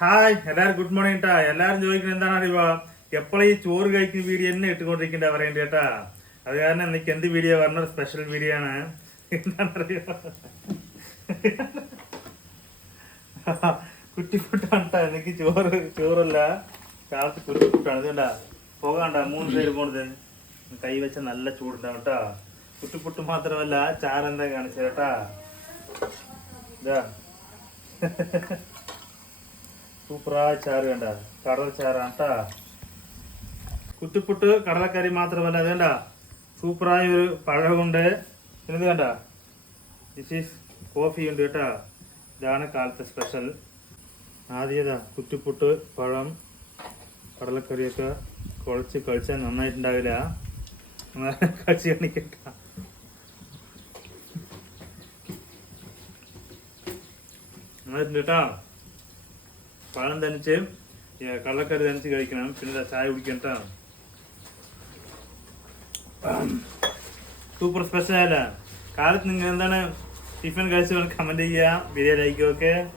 Hi എല്ലാവരും good morning കേട്ടാ. എല്ലാവരും ചോദിക്കുന്നത് എന്താണ് അറിയുക, എപ്പോഴും ഈ ചോറ് കഴിക്കുന്ന വീഡിയോ തന്നെ ഇട്ടുകൊണ്ടിരിക്കണ്ട പറയേണ്ടി കേട്ടാ. അത് കാരണം എനിക്ക് എന്ത് വീഡിയോ പറഞ്ഞ സ്പെഷ്യൽ വീഡിയോ ആണ്. എന്താണെന്നറിയോ, കുറ്റിപ്പുട്ടാണ് കേട്ടാ. എനിക്ക് ചോറല്ല, കാലത്ത് കുറ്റിപ്പുട്ടാണ്. ഇതുണ്ടാ പുക കണ്ട 3 സൈഡ് പോണത്, കൈ വെച്ച നല്ല ചൂടുണ്ടാവും കേട്ടാ. കുറ്റിപ്പുട്ട് മാത്രമല്ല, ചാറെന്താ കാണിച്ചത് കേട്ടാ. ഇതാ സൂപ്പറായ ചാറ് വേണ്ട, കടൽ ചാറാണ് കേട്ടാ. കുറ്റിപ്പുട്ട് കടലക്കറി മാത്രമല്ല, അത് വേണ്ട സൂപ്പറായ ഒരു പഴമുണ്ട്. പിന്നെ ഇത് വേണ്ട, ദിസ് ഈസ് കോഫി ഉണ്ട് കേട്ടാ. ഇതാണ് കാലത്തെ സ്പെഷ്യൽ. ആദ്യതാ കുറ്റിപ്പുട്ട്, പഴം, കടലക്കറിയൊക്കെ കുഴച്ച് കഴിച്ചാൽ നന്നായിട്ടുണ്ടാവില്ല. കഴിച്ച് കാണിക്കട്ടാ. നന്നായിട്ടുണ്ട് കേട്ടാ. പഴം തനിച്ച് കള്ളക്കറി തനിച്ച് കഴിക്കണം. പിന്നെ ചായ കുടിക്കണം കേട്ടോ. സൂപ്പർ സ്പെഷ്യൽ അല്ല. കാലത്ത് നിങ്ങൾ എന്താണ് ടിഫിൻ കഴിച്ചു കമന്റ് ചെയ്യുക, വീഡിയോ ലൈക്ക് ഒക്കെ.